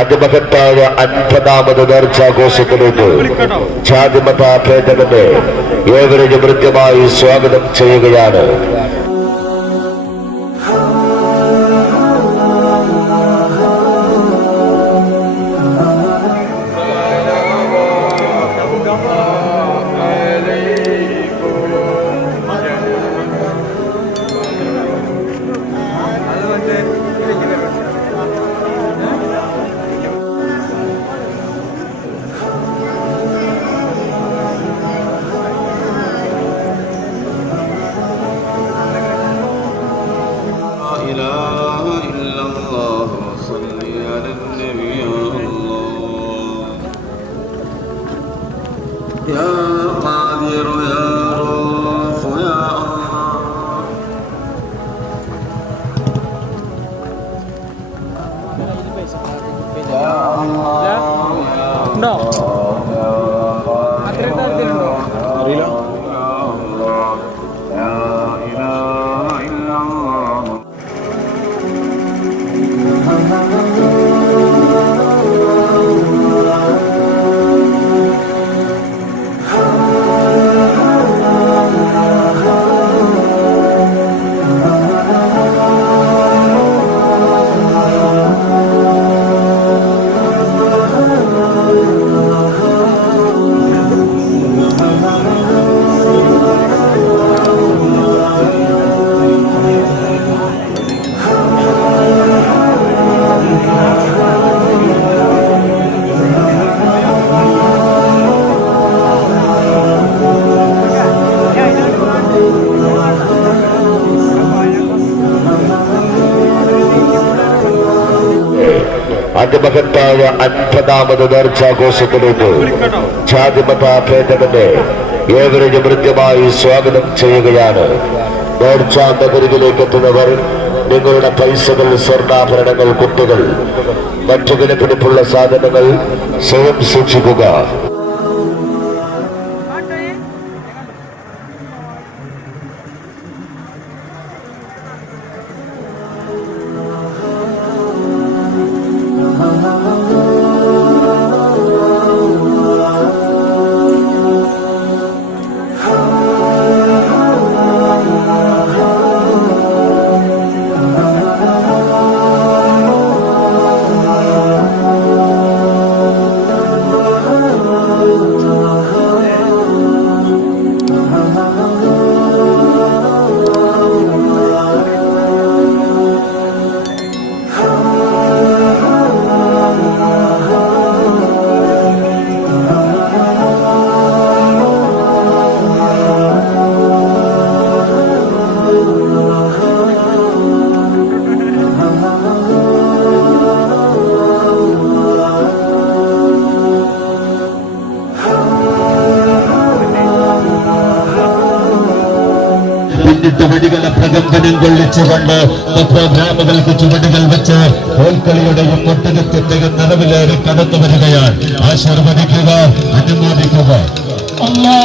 അതിമഹത്തായ അൻപതാമത് നേർച്ചാഘോഷത്തിലേക്ക് ജാതിമത ഭേദഗതി ഏവരെയും കൃത്യമായി സ്വാഗതം ചെയ്യുകയാണ്. يا قادر يا رؤوف يا الله يا الله يا الله Ha ha ha അതിമഹത്തായ അൻപതാമത് നേർച്ചാഘോഷത്തിലേക്ക് ജാതിമത ഭേദഗതി ഏവരെയും കൃത്യമായി സ്വാഗതം ചെയ്യുകയാണ്. നേർച്ചാ നഗരിയിലേക്ക് എത്തുന്നവർ നിങ്ങളുടെ പൈസകൾ സ്വർണാഭരണങ്ങൾ കുട്ടികൾ മറ്റു വിലപിടിപ്പുള്ള സാധനങ്ങൾ സ്വയം സൂക്ഷിക്കുക. ചുവടികളെ പ്രകമ്പനം കൊള്ളിച്ചുകൊണ്ട് പത്രോഗ്രാമുകൾക്ക് ചുവടികൾ വെച്ച് കോൽക്കളിയുടെയും ഒട്ടകത്തിന്റെയും നിലവിലേറി കടന്നു വരികയാണ്. ആശീർവദിക്കുക അനുമോദിക്കുക അല്ലാ